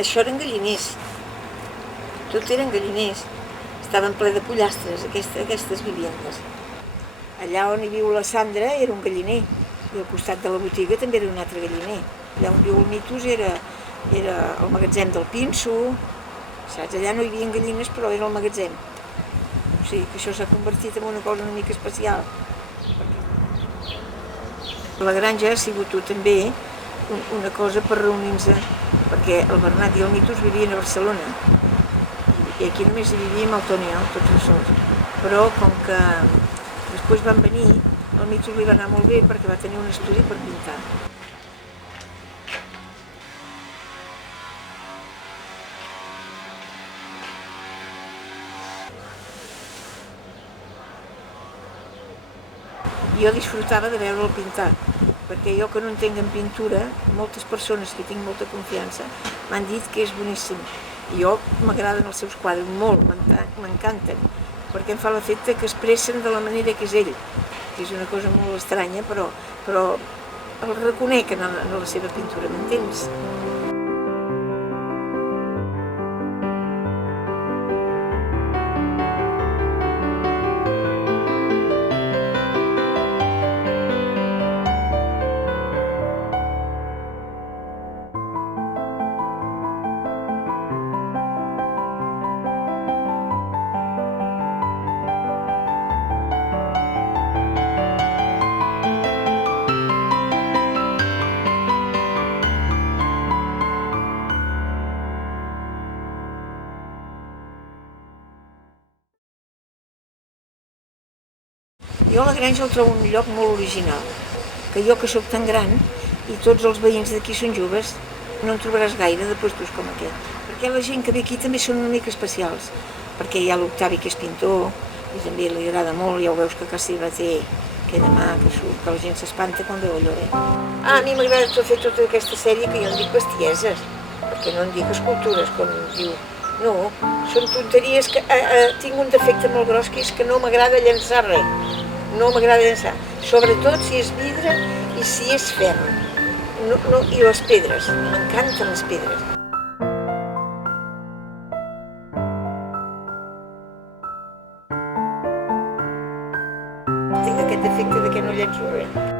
Això eren galliners, tot eren galliners. Estaven ple de pollastres, aquestes vivendes. Allà on hi viu la Sandra era un galliner, i al costat de la botiga també era un altre galliner. Allà on viu el Mitus era el magatzem del Pinso, saps? Allà no hi havia gallines, però era el magatzem. O sigui que això s'ha convertit en una cosa una mica especial. La granja ha sigut també una cosa per reunir-nos, perquè el Bernat i el Mitus vivien a Barcelona i aquí només hi vivíem el Toni, tots els sols. Però com que després van venir, al Mitus li va anar molt bé perquè va tenir un estudi per pintar. Jo disfrutava de veure'l pintar, perquè jo que no entenc en pintura, moltes persones que tinc molta confiança m'han dit que és boníssim. Jo m'agraden els seus quadres molt, m'encanten, perquè em fa l'efecte que expressen de la manera que és ell, que és una cosa molt estranya, però el reconec en la seva pintura, m'entens? Jo la granja el trobo un lloc molt original, que jo que sóc tan gran i tots els veïns d'aquí són joves, no en trobaràs gaire de puestos com aquest. Perquè la gent que ve aquí també són una mica especials, perquè hi ha l'Octavi que és pintor i també li agrada molt, ja ho veus que a casa seva té aquella mà que surt, que la gent s'espanta quan veu el Lloret. A mi m'agrada fer tota aquesta sèrie que jo en dic bestieses, perquè no en dic escultures, com diu. No, són tonteries que tinc un defecte molt gros que és que no m'agrada llançar res. No m'agrada llançar, sobretot si és vidre i si és ferro. I les pedres, m'encanten les pedres. Tinc aquest defecte de que no llenço res.